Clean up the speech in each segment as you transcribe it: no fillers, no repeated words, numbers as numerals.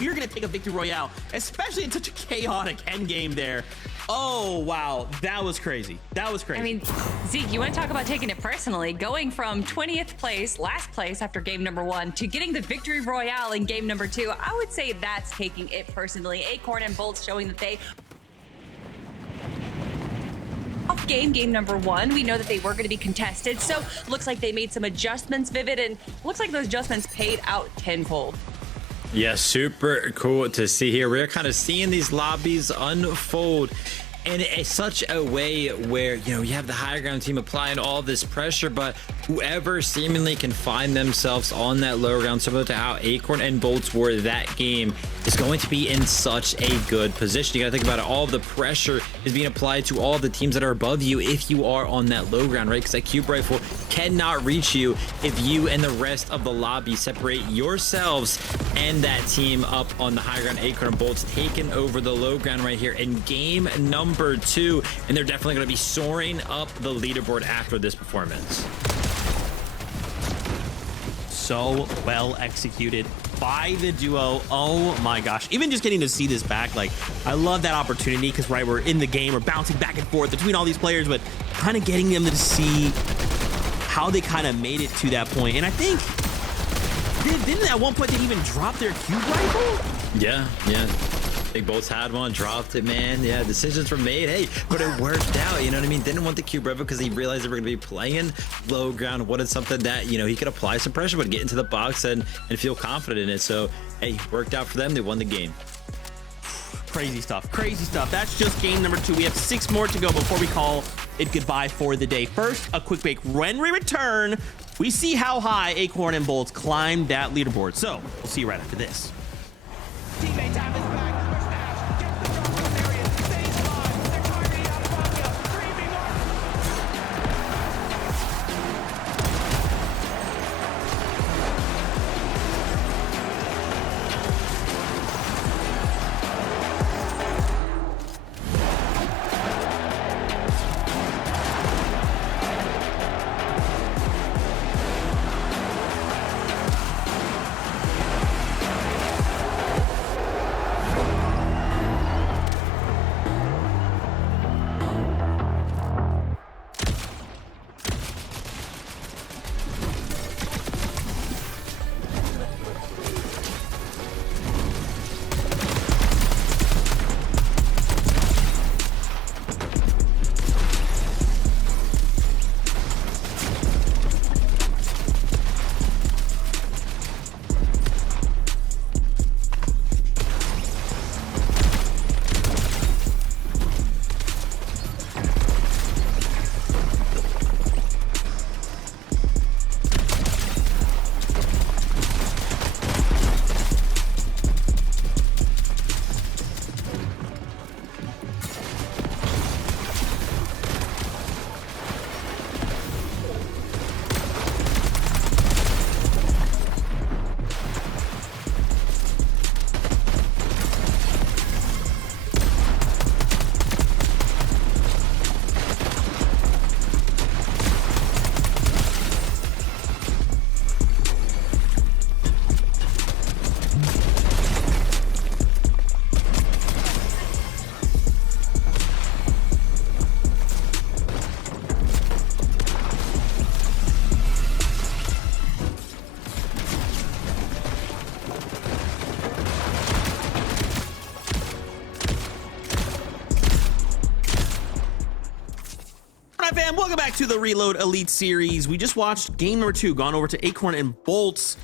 we're gonna take a victory royale, especially in such a chaotic end game there. Oh wow, that was crazy. That was crazy. I mean, Zeke, you want to talk about taking it personally? Going from 20th place, last place after game number 1, to getting the victory royale in game number 2, I would say that's taking it personally. Acorn and Bolts showing that they off game number 1. We know that they were going to be contested, so looks like they made some adjustments, Vivid, and looks like those adjustments paid out tenfold. Yeah, super cool to see here. We're kind of seeing these lobbies unfold in such a way where, you know, you have the higher ground team applying all this pressure, but whoever seemingly can find themselves on that lower ground, similar to how Acorn and Bolts were that game, is going to be in such a good position. You gotta think about it. All of the pressure is being applied to all of the teams that are above you if you are on that low ground, right? Because that cube rifle cannot reach you if you and the rest of the lobby separate yourselves and that team up on the high ground. Acorn and Bolts taking over the low ground right here in game number 2, and they're definitely going to be soaring up the leaderboard after this performance. So well executed by the duo. Oh my gosh, even just getting to see this back, like, I love that opportunity, because right, we're in the game, we're bouncing back and forth between all these players, but kind of getting them to see how they kind of made it to that point. And I think didn't at one point they even drop their cube rifle? Yeah. They both had one, dropped it, man. Yeah, decisions were made. Hey, but it worked out. You know what I mean? Didn't want the cube rifle because he realized they were going to be playing low ground. Wanted something that, you know, he could apply some pressure, but get into the box and feel confident in it. So, hey, worked out for them. They won the game. Crazy stuff. Crazy stuff. That's just game number 2. We have 6 more to go before we call it goodbye for the day. First, a quick break. When we return, we see how high Acorn and Bolts climbed that leaderboard. So, we'll see you right after this. Teammate time is back. Push Ash. Gets the drop from Marion. Stays alive. They're targeting out Fabio. Dreaming on. Fam, welcome back to the Reload Elite Series. We just watched game number 2, gone over to Acorn and Bolts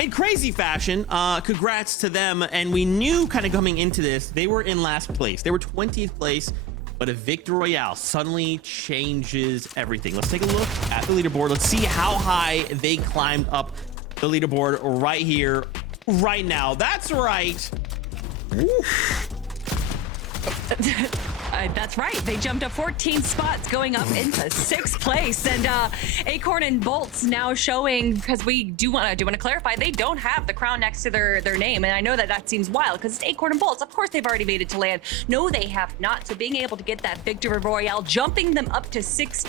in crazy fashion. Congrats to them. And we knew kind of coming into this, they were in last place. They were 20th place, but a victory royale suddenly changes everything. Let's take a look at the leaderboard. Let's see how high they climbed up the leaderboard right here, right now. That's right. That's right. They jumped up 14 spots, going up into 6th place. And Acorn and Bolts now showing, because we do want to clarify, they don't have the crown next to their name. And I know that seems wild because it's Acorn and Bolts. Of course, they've already made it to land. No, they have not. So being able to get that Victory Royale, jumping them up to 6th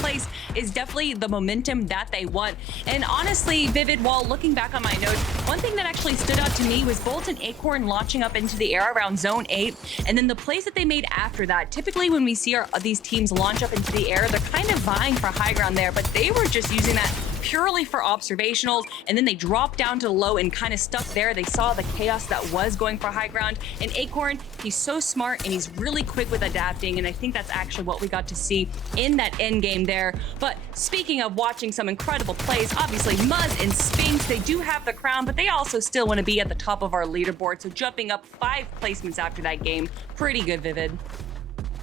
place is definitely the momentum that they want. And honestly, Vivid, while looking back on my notes, one thing that actually stood out to me was Bolt and Acorn launching up into the air around zone 8. And then the plays that they made after that. Typically, when we see these teams launch up into the air, they're kind of vying for high ground there, but they were just using that purely for observationals, and then they dropped down to low and kind of stuck there. They saw the chaos that was going for high ground, and Acorn, he's so smart and he's really quick with adapting, and I think that's actually what we got to see in that end game there. But speaking of watching some incredible plays, obviously Muzz and Spinks, they do have the crown, but they also still want to be at the top of our leaderboard, so jumping up 5 placements after that game, pretty good, Vivid.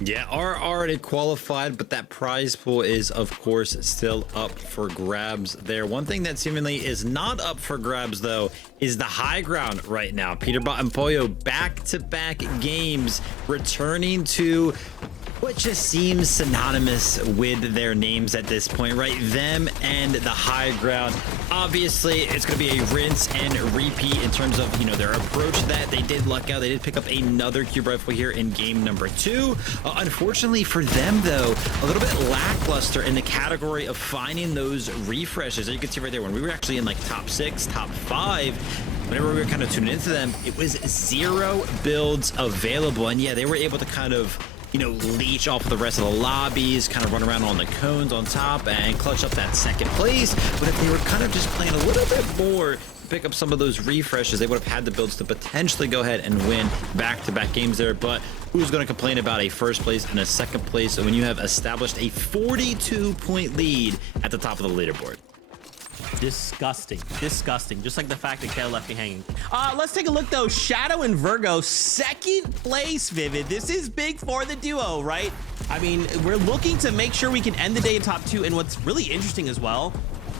Yeah, are already qualified, but that prize pool is, of course, still up for grabs there. One thing that seemingly is not up for grabs, though, is the high ground right now. Peterbot and Pollo back-to-back games returning to what just seems synonymous with their names at this point, right? Them and the high ground. Obviously, it's going to be a rinse and repeat in terms of, you know, their approach to that. They did luck out. They did pick up another cube rifle here in game number 2. Unfortunately for them, though, a little bit lackluster in the category of finding those refreshes. As you can see right there, when we were actually in like top 6, top 5, whenever we were kind of tuning into them, it was 0 builds available. And yeah, they were able to kind of, you know, leech off of the rest of the lobbies, kind of run around on the cones on top and clutch up that 2nd place. But if they were kind of just playing a little bit more to pick up some of those refreshes, they would have had the builds to potentially go ahead and win back-to-back games there. But who's going to complain about a 1st place and a 2nd place when you have established a 42-point lead at the top of the leaderboard? Disgusting, just like the fact that Kale left me hanging. Let's take a look though. Shadow and Virgo, 2nd place, Vivid. This is big for the duo, right? I mean, we're looking to make sure we can end the day in top 2, and what's really interesting as well,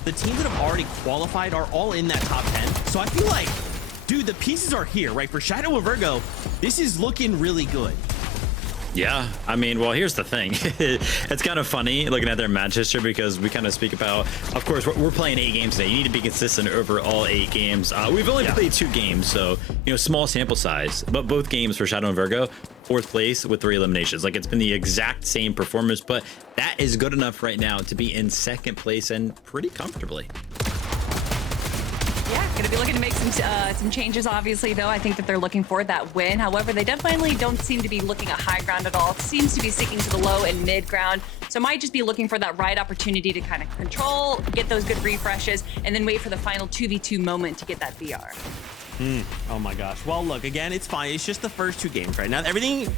the teams that have already qualified are all in that top 10. So I feel like, dude, the pieces are here, right? For Shadow and Virgo, this is looking really good. Yeah, I mean, well, here's the thing. It's kind of funny looking at their match history because we kind of speak about, of course, we're playing 8 games today. You need to be consistent over all 8 games. We've only played 2 games, so, you know, small sample size. But both games for Shadow and Virgo, 4th place with 3 eliminations. Like, it's been the exact same performance, but that is good enough right now to be in 2nd place and pretty comfortably. Yeah, going to be looking to make some changes, obviously, though. I think that they're looking for that win. However, they definitely don't seem to be looking at high ground at all. It seems to be sticking to the low and mid ground. So might just be looking for that right opportunity to kind of control, get those good refreshes, and then wait for the final 2v2 moment to get that VR. Oh my gosh. Well, look, again, it's fine. It's just the first 2 games right now. Everything,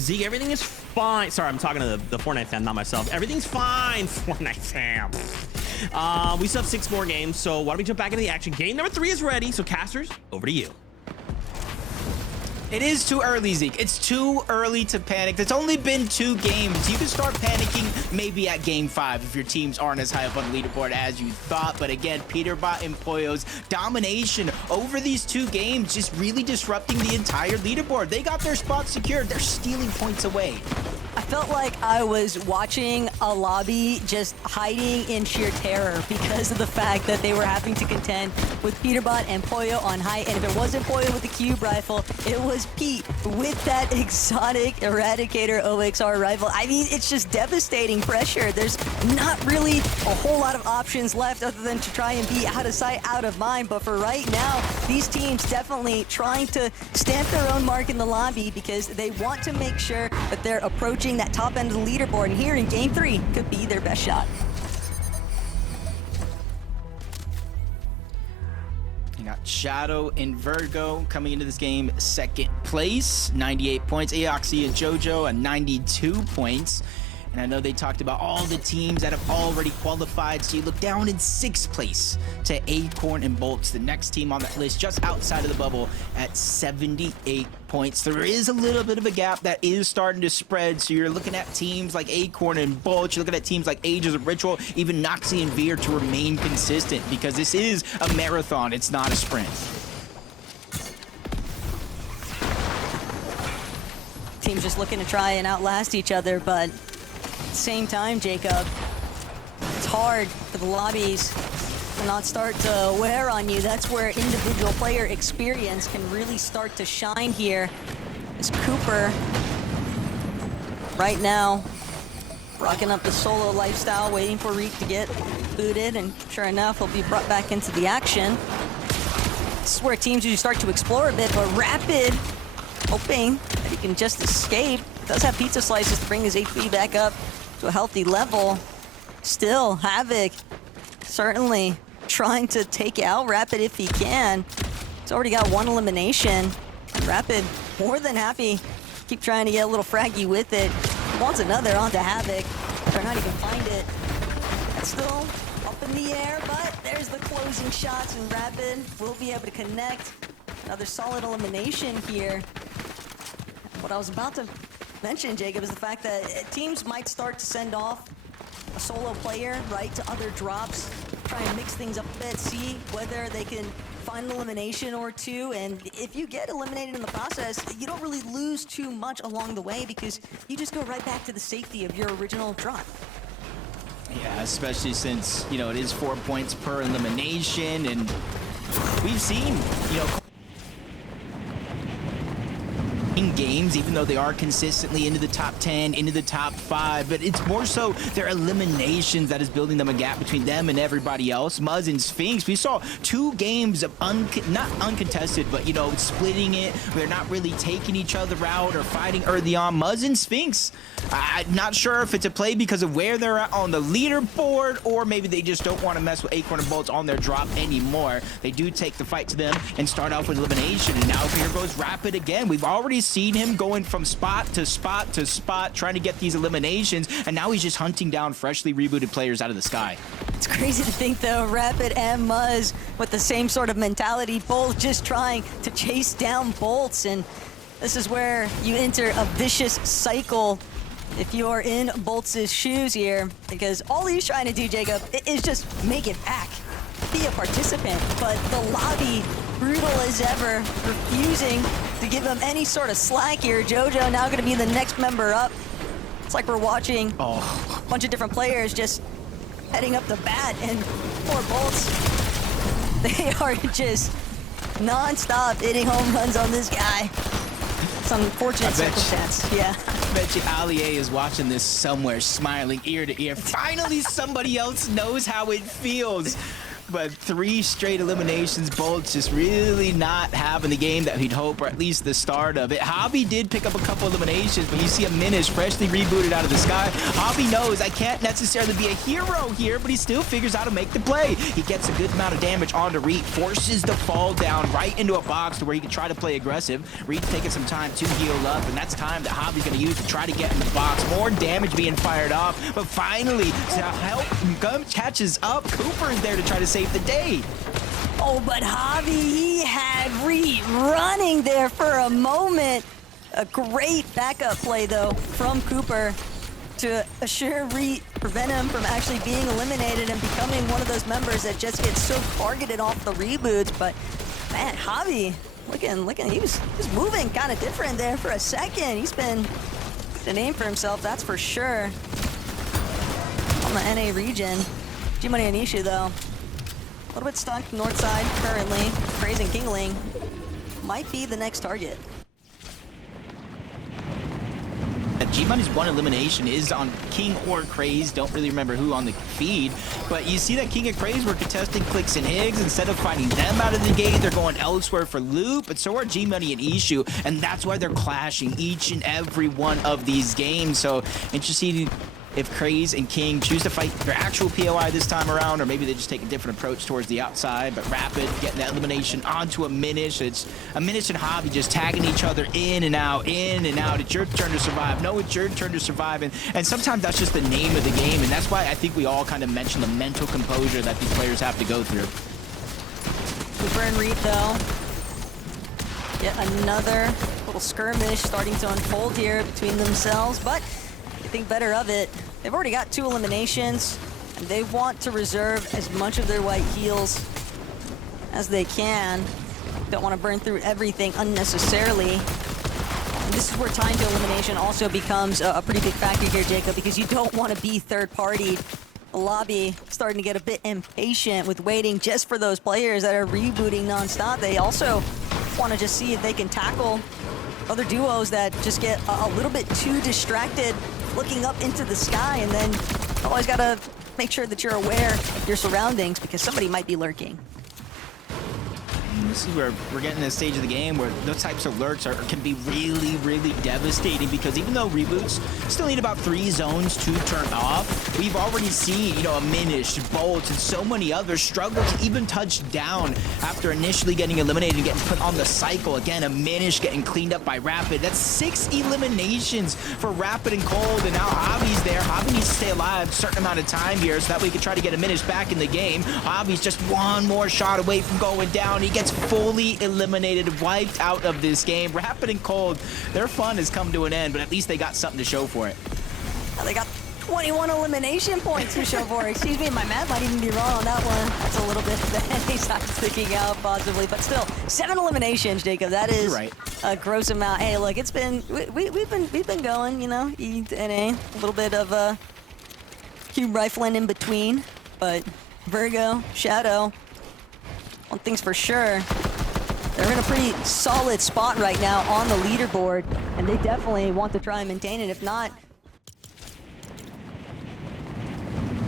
Zeke, everything is fine. Sorry, I'm talking to the Fortnite fan, not myself. Everything's fine, Fortnite fam. We still have 6 more games, so why don't we jump back into the action? Game number 3 is ready, so casters, over to you. It is too early, Zeke. It's too early to panic. There's only been 2 games. You can start panicking maybe at game 5 if your teams aren't as high up on the leaderboard as you thought. But again, Peterbot and Pollo's domination over these 2 games just really disrupting the entire leaderboard. They got their spot secured. They're stealing points away. I felt like I was watching a lobby just hiding in sheer terror because of the fact that they were having to contend with Peterbot and Pollo on high. And if it wasn't Pollo with the cube rifle, it was Pete with that exotic Eradicator OXR rifle. I mean, it's just devastating pressure. There's not really a whole lot of options left other than to try and be out of sight, out of mind. But for right now, these teams definitely trying to stamp their own mark in the lobby because they want to make sure that they're approaching that top end of the leaderboard, and here in game 3 could be their best shot. You got Shadow and Virgo coming into this game 2nd place, 98 points. Aoxy and JoJo at 92 points. And I know they talked about all the teams that have already qualified, so you look down in 6th place to Acorn and Bolts, the next team on that list, just outside of the bubble at 78 points. There is a little bit of a gap that is starting to spread, so you're looking at teams like Acorn and Bolts, you're looking at teams like Ages of Ritual, even Noxy and Veer to remain consistent, because this is a marathon, it's not a sprint. teams just looking to try and outlast each other, but at the same time, Jacob, it's hard for the lobbies to not start to wear on you. That's where individual player experience can really start to shine here. As Cooper, right now, rocking up the solo lifestyle, waiting for Reek to get booted, and sure enough, he'll be brought back into the action. This is where teams usually start to explore a bit, but Rapid, hoping that he can just escape, does have pizza slices to bring his HP back up to a healthy level. Still, Havoc certainly trying to take out Rapid if he can. He's already got one elimination, and Rapid more than happy. Keep trying to get a little fraggy with it. He wants another onto Havoc. Try not even find it. That's still up in the air, but there's the closing shots, and Rapid will be able to connect. Another solid elimination here. What I was about to mention, Jacob, is the fact that teams might start to send off a solo player, right, to other drops, try and mix things up a bit, see whether they can find an elimination or two, and if you get eliminated in the process, you don't really lose too much along the way because you just go right back to the safety of your original drop. Yeah, especially since, you know, it is 4 points per elimination, and we've seen, you know, in games, even though they are consistently into the top 10, into the top 5, but it's more so their eliminations that is building them a gap between them and everybody else. Muzz and Sphinx, we saw 2 games of not uncontested, but, you know, splitting it. They're not really taking each other out or fighting early on. Muzz and Sphinx, I'm not sure if it's a play because of where they're at on the leaderboard, or maybe they just don't want to mess with Acorn and Bolts on their drop anymore. They do take the fight to them and start off with elimination, and now here goes Rapid again. We've already seen him going from spot to spot to spot, trying to get these eliminations, and now he's just hunting down freshly rebooted players out of the sky. It's crazy to think, though, Rapid and Muzz with the same sort of mentality, both just trying to chase down Bolts, and this is where you enter a vicious cycle if you're in Bolts' shoes here, because all he's trying to do, Jacob, is just make it back, be a participant, but the lobby, brutal as ever, refusing to give him any sort of slack here. Jojo now going to be the next member up. It's like we're watching a bunch of different players just heading up the bat, and poor Bolts, they are just non-stop hitting home runs on this guy. It's an unfortunate circumstance, yeah. I bet you Allier is watching this somewhere, smiling ear to ear. Finally, somebody else knows how it feels. But 3 straight eliminations, Bolts just really not having the game that he'd hope, or at least the start of it. Hobby did pick up a couple eliminations, but you see a Minish freshly rebooted out of the sky. Hobby knows I can't necessarily be a hero here, but he still figures out how to make the play. He gets a good amount of damage onto Reek, forces the fall down right into a box to where he can try to play aggressive. Reek's taking some time to heal up, and that's time that Hobby's going to use to try to get in the box. More damage being fired off, but finally, to help Gum catches up. Cooper is there to try to save the day. Oh, but Hobby, he had Reed running there for a moment. A great backup play, though, from Cooper to assure Reed, prevent him from actually being eliminated and becoming one of those members that just gets so targeted off the reboots. But, man, Hobby, looking, he was moving kind of different there for a second. He's been a name for himself, that's for sure. On the NA region. G-Money and Ishu, though, a little bit stuck north side currently. Craze and Kingling might be the next target. G-Money's one elimination is on King or Craze. Don't really remember who on the feed, but you see that King and Craze were contesting Clicks and Higgs. Instead of finding them out of the gate, they're going elsewhere for loot, but so are G-Money and Ishu, and that's why they're clashing each and every one of these games. So interesting if Craze and King choose to fight their actual POI this time around, or maybe they just take a different approach towards the outside. But Rapid getting that elimination onto a Minish. It's a Minish and Hobby just tagging each other in and out, in and out. It's your turn to survive. No, it's your turn to survive. And sometimes that's just the name of the game. And that's why I think we all kind of mention the mental composure that these players have to go through. Cooper and Reed, though. Yet another little skirmish starting to unfold here between themselves, but they think better of it. They've already got 2 eliminations, and they want to reserve as much of their white heals as they can. Don't want to burn through everything unnecessarily. And this is where time to elimination also becomes a pretty big factor here, Jacob, because you don't want to be third-partied. The lobby starting to get a bit impatient with waiting just for those players that are rebooting nonstop. They also want to just see if they can tackle other duos that just get a little bit too distracted looking up into the sky, and then always got to make sure that you're aware of your surroundings because somebody might be lurking. And this is where we're getting to the stage of the game where those types of alerts can be really, really devastating, because even though reboots still need about 3 zones to turn off, we've already seen, you know, a Minish, Bolt, and so many others struggle to even touch down after initially getting eliminated and getting put on the cycle. Again, a Minish getting cleaned up by Rapid. That's 6 eliminations for Rapid and Cold, and now Javi's there. Javi needs to stay alive a certain amount of time here so that we can try to get a Minish back in the game. Javi's just one more shot away from going down. He gets fully eliminated, wiped out of this game. Rapid and Cold, their fun has come to an end, but at least they got something to show for it. Now they got 21 elimination points to show for it. Excuse me, my math might even be wrong on that one. That's a little bit of the heavy side sticking out possibly, but still, 7 eliminations, Jacob. That is right. A gross amount. Hey, look, it's been we've been going, you know, E to NA, a little bit of cube rifling in between, but Virgo, Shadow, one thing's for sure, they're in a pretty solid spot right now on the leaderboard, and they definitely want to try and maintain it. If not,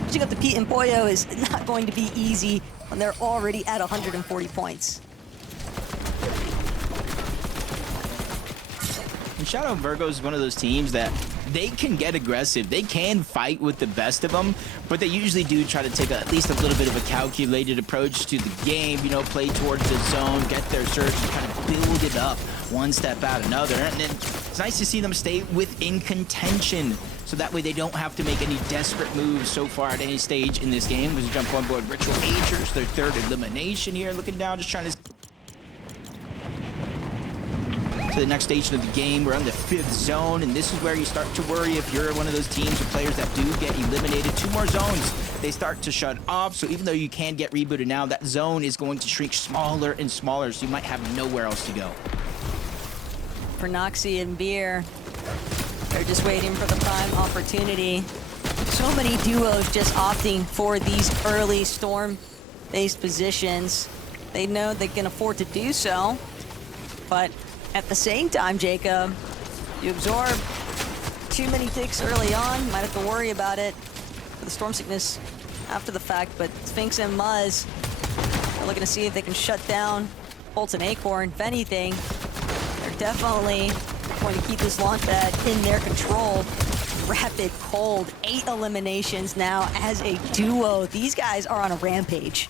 catching up to Pete and Pollo is not going to be easy when they're already at 140 points. And Shadow and Virgo is one of those teams that they can get aggressive. They can fight with the best of them, but they usually do try to take at least a little bit of a calculated approach to the game, you know, play towards the zone, get their surge, and kind of build it up one step out another. And then it's nice to see them stay within contention, so that way they don't have to make any desperate moves so far at any stage in this game. Let's jump on board Ritual Agers, their 3rd elimination here, looking down, just trying to the next station of the game. We're on the 5th zone, and this is where you start to worry if you're one of those teams or players that do get eliminated. 2 more zones, they start to shut off, so even though you can get rebooted now, that zone is going to shrink smaller and smaller, so you might have nowhere else to go. For Noxy and Beer, they're just waiting for the prime opportunity. So many duos just opting for these early storm-based positions. They know they can afford to do so, but at the same time, Jacob, you absorb too many ticks early on, might have to worry about it for the Storm Sickness after the fact, but Sphinx and Muzz are looking to see if they can shut down Bolts and Acorn. If anything, they're definitely going to keep this launch pad in their control. Rapid Cold, 8 eliminations now as a duo. These guys are on a rampage.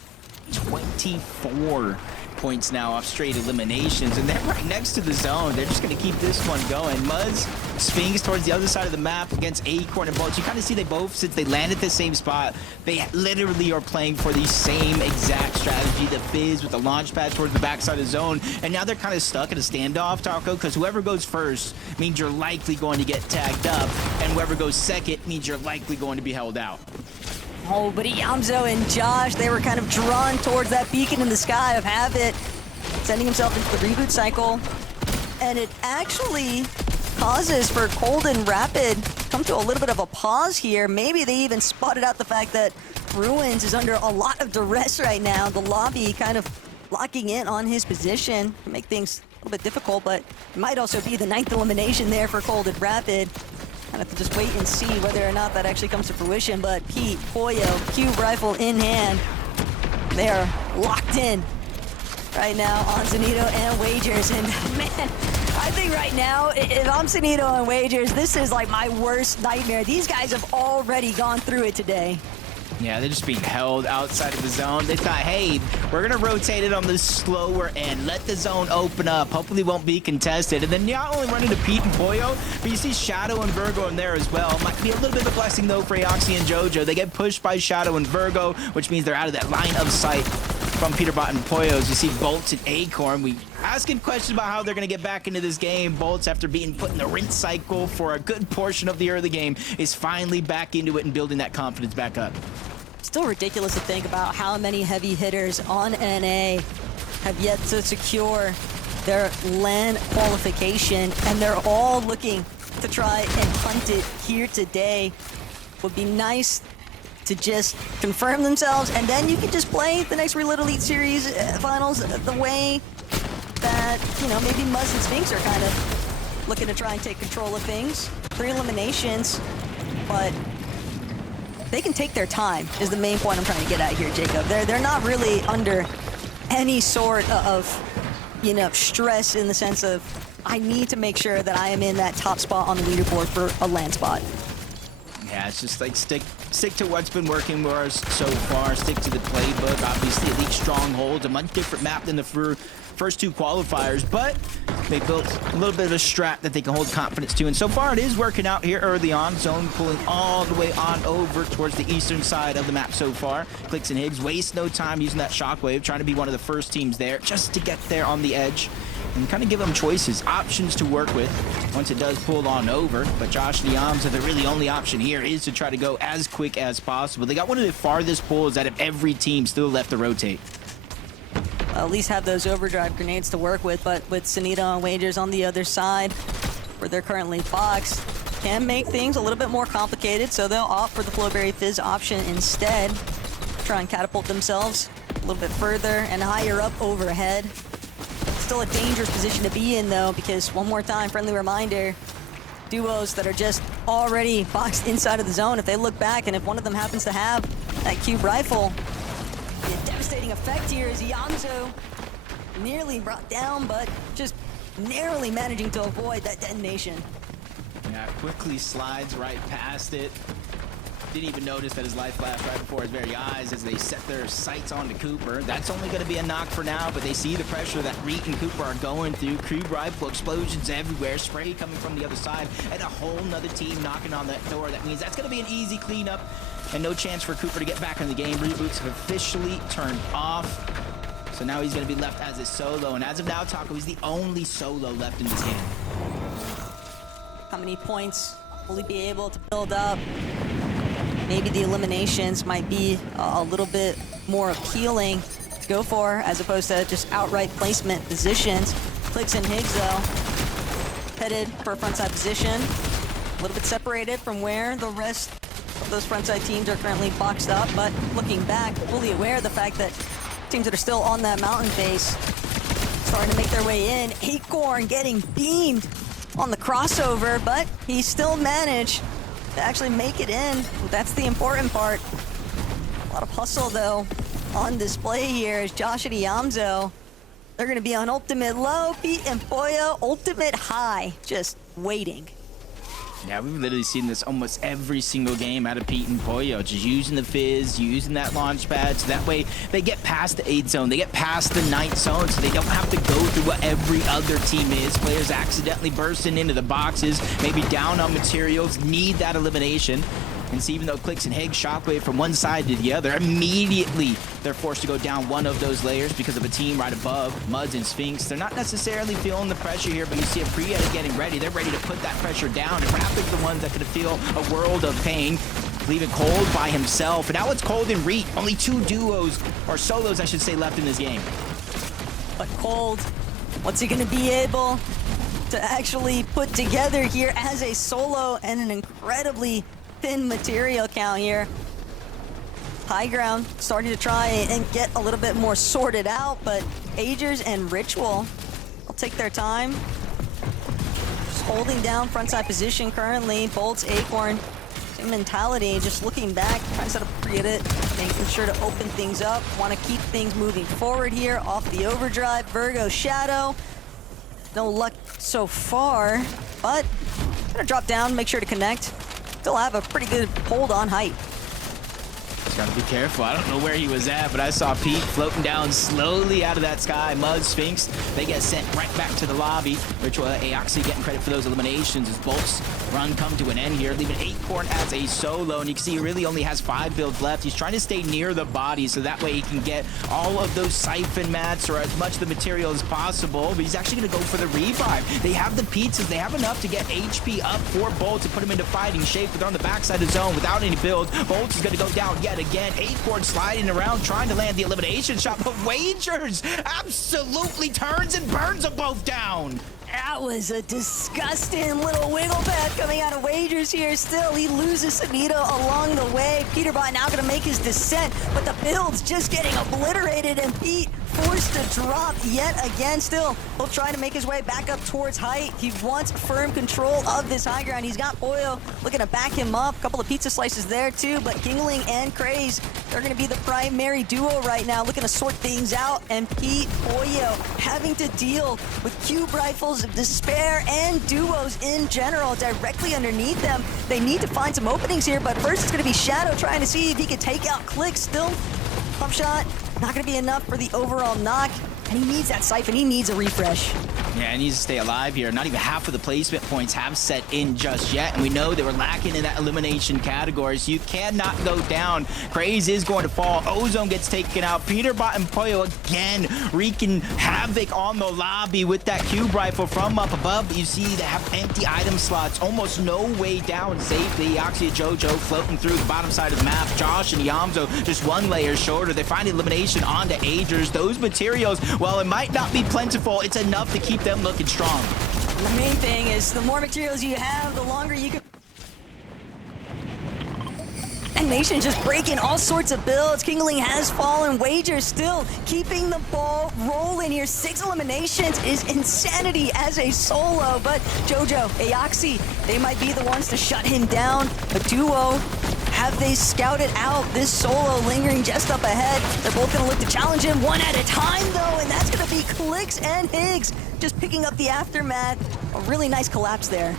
24 points now off straight eliminations, and they're right next to the zone. They're just going to keep this one going. Muzz, Sphinx towards the other side of the map against Acorn and Bolts. You kind of see they both, since they landed the same spot, they literally are playing for the same exact strategy. The Fizz with the launch pad towards the backside of the zone, and now they're kind of stuck in a standoff, Taco, because whoever goes first means you're likely going to get tagged up, and whoever goes second means you're likely going to be held out. Oh, but Yamzo and Josh, they were kind of drawn towards that beacon in the sky of Habit, sending himself into the reboot cycle. And it actually causes for Cold and Rapid come to a little bit of a pause here. Maybe they even spotted out the fact that Ruins is under a lot of duress right now. The lobby kind of locking in on his position to make things a little bit difficult, but it might also be the 9th elimination there for Cold and Rapid. Kind of have to just wait and see whether or not that actually comes to fruition, but Pete, Pollo, cube rifle in hand, they are locked in right now on Zanito and Wagers, and man, I think right now, if I'm Zanito and Wagers, this is like my worst nightmare. These guys have already gone through it today. Yeah, they're just being held outside of the zone. They thought, hey, we're going to rotate it on the slower end. Let the zone open up. Hopefully won't be contested. And then not only run into Pete and Pollo, but you see Shadow and Virgo in there as well. Might be a little bit of a blessing, though, for Aoxy and JoJo. They get pushed by Shadow and Virgo, which means they're out of that line of sight from Peterbot and Pollo. As you see Bolts and Acorn, we asking questions about how they're going to get back into this game. Bolts, after being put in the rinse cycle for a good portion of the early game, is finally back into it and building that confidence back up. Still ridiculous to think about how many heavy hitters on NA have yet to secure their LAN qualification, and they're all looking to try and hunt it here today. Would be nice to just confirm themselves, and then you can just play the next Reload Elite Series finals the way that, you know, maybe Muzz and Sphinx are kind of looking to try and take control of things. 3 eliminations, but they can take their time is the main point I'm trying to get at here, Jacob. They're not really under any sort of, you know, stress in the sense of, I need to make sure that I am in that top spot on the leaderboard for a LAN spot. Yeah, it's just like stick to what's been working for us so far. Stick to the playbook. Obviously, Elite Stronghold, a much different map than the first 2 qualifiers, but they built a little bit of a strat that they can hold confidence to, and so far it is working out here early on. Zone pulling all the way on over towards the eastern side of the map so far. Clix and Higgs waste no time using that shockwave, trying to be one of the first teams there just to get there on the edge and kind of give them choices, options to work with once it does pull on over. But Josh and Yams are the really only option here is to try to go as quick as possible. They got one of the farthest pulls out of every team still left to rotate. At least have those overdrive grenades to work with, but with Sunita and Wagers on the other side, where they're currently boxed, can make things a little bit more complicated, so they'll opt for the Flowberry Fizz option instead. Try and catapult themselves a little bit further and higher up overhead. Still a dangerous position to be in, though, because one more time, friendly reminder, duos that are just already boxed inside of the zone, if they look back and if one of them happens to have that cube rifle, a devastating effect here is Yamzo nearly brought down, but just narrowly managing to avoid that detonation. Yeah, quickly slides right past it. Didn't even notice that his life flashed right before his very eyes as they set their sights onto Cooper. That's only going to be a knock for now, but they see the pressure that Reek and Cooper are going through. Cube rifle explosions everywhere, spray coming from the other side, and a whole nother team knocking on that door. That means that's going to be an easy cleanup and no chance for Cooper to get back in the game. Reboots have officially turned off. So now he's going to be left as a solo, and as of now, Taco is the only solo left in his hand. How many points will he be able to build up? Maybe the eliminations might be a little bit more appealing to go for, as opposed to just outright placement positions. Clix and Higgs, though, headed for a frontside position. A little bit separated from where the rest of those frontside teams are currently boxed up, but looking back, fully aware of the fact that teams that are still on that mountain face starting to make their way in. Acorn getting beamed on the crossover, but he still managed to actually make it in. That's the important part. A lot of hustle, though, on display here as Josh and Yamzo. They're going to be on ultimate low. Pete and Pollo, ultimate high, just waiting. Yeah, we've literally seen this almost every single game out of Pete and Pollo, just using the Fizz, using that launch pad, so that way they get past the 8 zone, they get past the 9th zone, so they don't have to go through what every other team is. Players accidentally bursting into the boxes, maybe down on materials, need that elimination. And see, even though Clix and Higgs shockwave from one side to the other, immediately they're forced to go down one of those layers because of a team right above, Muzz and Sphinx. They're not necessarily feeling the pressure here, but you see a Prieta getting ready. They're ready to put that pressure down. And Rapid's the ones that could feel a world of pain, leaving Cold by himself. And now it's Cold and Reek. Only 2 duos, or solos, I should say, left in this game. But Cold, what's he going to be able to actually put together here as a solo and an incredibly thin material count here? High ground starting to try and get a little bit more sorted out, but Agers and Ritual will take their time. Just holding down frontside position currently. Bolts, Acorn, same mentality, just looking back, trying to set up a pre-edit, making sure to open things up. Want to keep things moving forward here off the overdrive. Virgo, Shadow. No luck so far, but gonna drop down, make sure to connect. Still have a pretty good hold on height. Just gotta be careful. I don't know where he was at, but I saw Pete floating down slowly out of that sky. Muzz, Sphinx, they get sent right back to the lobby. Ritual Aoxy getting credit for those eliminations as Bolt's run come to an end here, leaving Acorn as a solo. And you can see he really only has 5 builds left. He's trying to stay near the body so that way he can get all of those siphon mats or as much of the material as possible. But he's actually gonna go for the revive. They have the pizzas. They have enough to get HP up for Bolt to put him into fighting shape. But they're on the backside of the zone without any build. Bolt is gonna go down yet again. Acorn sliding around, trying to land the elimination shot, but Wagers absolutely turns and burns them both down. That was a disgusting little wiggle path coming out of Wagers here. Still, he loses Sunito along the way. Peterbot now going to make his descent, but the build's just getting obliterated, and Pete forced to drop yet again. Still, he'll try to make his way back up towards height. He wants firm control of this high ground. He's got Pollo looking to back him up. A couple of pizza slices there too, but Kingling and Craze, they're going to be the primary duo right now, looking to sort things out. And Pete, Pollo having to deal with cube rifles of despair and duos in general directly underneath them. They need to find some openings here, but first it's going to be Shadow trying to see if he can take out Click. Still, pump shot, not going to be enough for the overall knock. And he needs that siphon. He needs a refresh. Yeah, he needs to stay alive here. Not even half of the placement points have set in just yet, and we know that we're lacking in that elimination category, so you cannot go down. Craze is going to fall. Ozone gets taken out. Peterbot and Pollo again wreaking havoc on the lobby with that cube rifle from up above. But you see they have empty item slots, almost no way down safely. Oxy and JoJo floating through the bottom side of the map. Josh and Yamzo just one layer shorter. They find elimination onto Agers. Those materials, well, it might not be plentiful, it's enough to keep them looking strong. And the main thing is the more materials you have, the longer you can. And Nation just breaking all sorts of builds. Kingling has fallen. Wagers still keeping the ball rolling here. 6 eliminations is insanity as a solo, but JoJo, Aoxy, they might be the ones to shut him down. A duo. Have they scouted out this solo lingering just up ahead? They're both going to look to challenge him one at a time, though, and that's going to be Clicks and Higgs just picking up the aftermath. A really nice collapse there.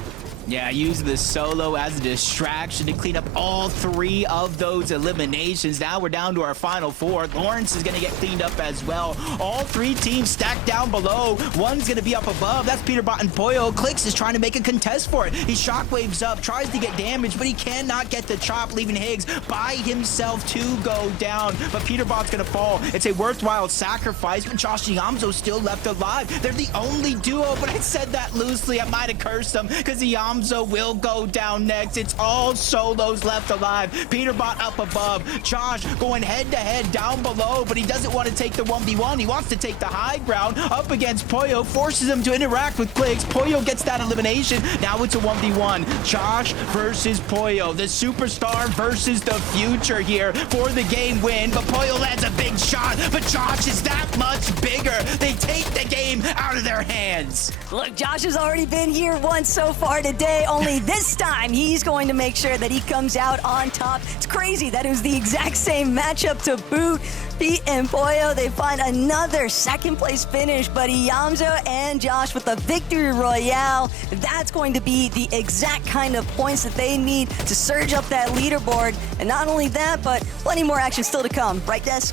Yeah, use the solo as a distraction to clean up all 3 of those eliminations. Now we're down to our final 4. Lawrence is going to get cleaned up as well. All 3 teams stacked down below. One's going to be up above. That's Peterbot and Pollo. Clicks is trying to make a contest for it. He shockwaves up, tries to get damage, but he cannot get the chop, leaving Higgs by himself to go down. But Peterbot's going to fall. It's a worthwhile sacrifice, but Josh and Yamzo still left alive. They're the only duo, but I said that loosely. I might have cursed them because the Yamzo will go down next. It's all solos left alive. Peterbot up above. Josh going head-to-head down below, but he doesn't want to take the 1v1. He wants to take the high ground up against Pollo, forces him to interact with Clicks. Pollo gets that elimination. Now it's a 1v1. Josh versus Pollo. The superstar versus the future here for the game win, but Pollo lands a big shot, but Josh is that much bigger. They take the game out of their hands. Look, Josh has already been here once so far today. Only this time, he's going to make sure that he comes out on top. It's crazy that it was the exact same matchup to boot. Pete and Pollo, they find another second place finish, but Yamzo and Josh with the victory royale. That's going to be the exact kind of points that they need to surge up that leaderboard. And not only that, but plenty more action still to come. Right, Des?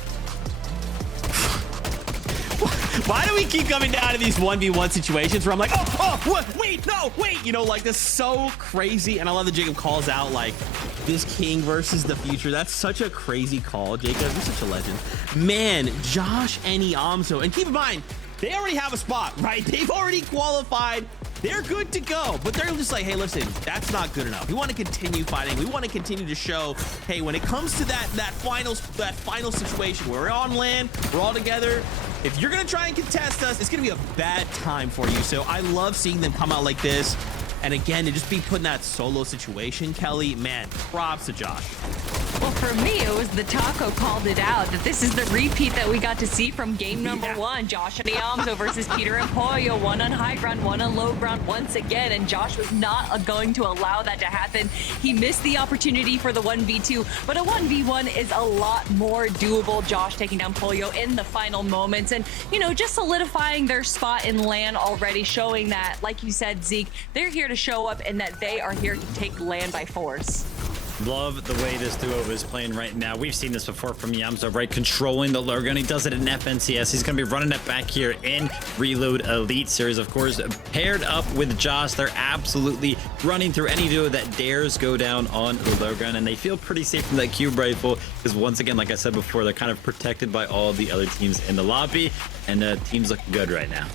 Why do we keep coming down to these 1v1 situations where I'm like, oh, what? Wait, no, wait. You know, like, this is so crazy. And I love that Jacob calls out, like, this king versus the future. That's such a crazy call, Jacob. You're such a legend. Man, Josh and Yamzo. And keep in mind, they already have a spot, right? They've already qualified. They're good to go, but they're just like, hey, listen, that's not good enough. We want to continue fighting. We want to continue to show, hey, when it comes to that final situation where we're on land, we're all together. If you're gonna try and contest us, it's gonna be a bad time for you. So I love seeing them come out like this. And again, to just be put in that solo situation, Kelly, man, props to Josh. Well, for me, it was the Taco called it out that this is the repeat that we got to see from game number 1. Josh and Yamzo versus Peter and Pollo, one on high ground, one on low ground once again, and Josh was not going to allow that to happen. He missed the opportunity for the 1v2, but a 1v1 is a lot more doable. Josh taking down Pollo in the final moments and, you know, just solidifying their spot in LAN already, showing that, like you said, Zeke, they're here to show up and that they are here to take LAN by force. Love the way this duo is playing right now. We've seen this before from Yamzo, right? Controlling the low gun. He does it in FNCS. He's going to be running it back here in Reload Elite Series, of course. Paired up with Josh, they're absolutely running through any duo that dares go down on the low gun, and they feel pretty safe from that cube rifle because, once again, like I said before, they're kind of protected by all the other teams in the lobby, and the team's looking good right now.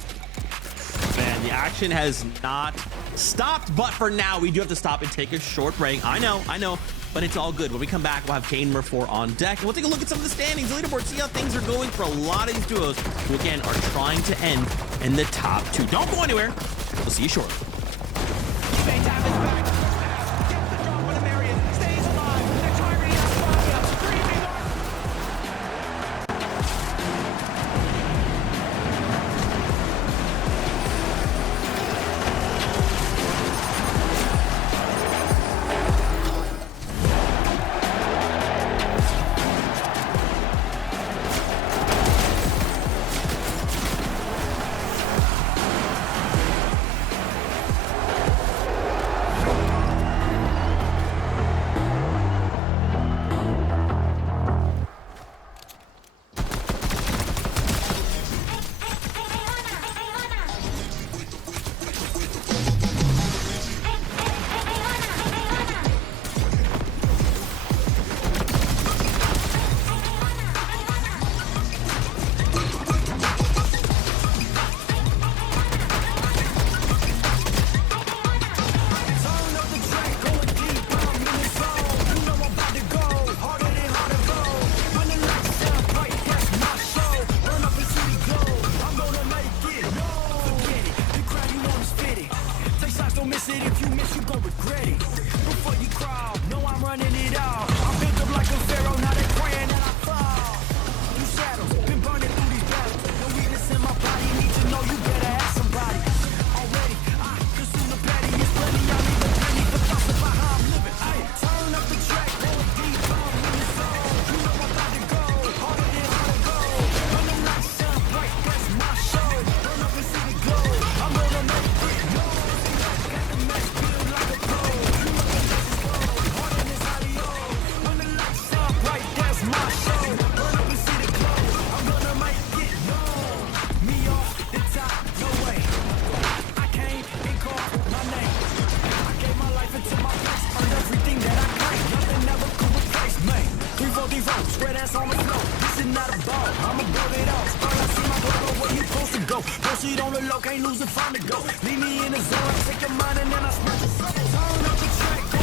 Man, the action has not stopped, but for now, we do have to stop and take a short break. I know, but it's all good. When we come back, we'll have game number 4 on deck, and we'll take a look at some of the standings, the leaderboard, see how things are going for a lot of these duos who, again, are trying to end in the top 2. Don't go anywhere. We'll see you shortly. Teammate time is back. Gets the drop on the Marion. Stays alive. They're targeting Australia. Screaming spread ass on the floor. This is not a ball. I'ma blow it off. Start I see my brother where you supposed to go. Proceed on the low, can't lose if I'm to go. Leave me in the zone, take your mind and then I smash the soul. Turn up the track.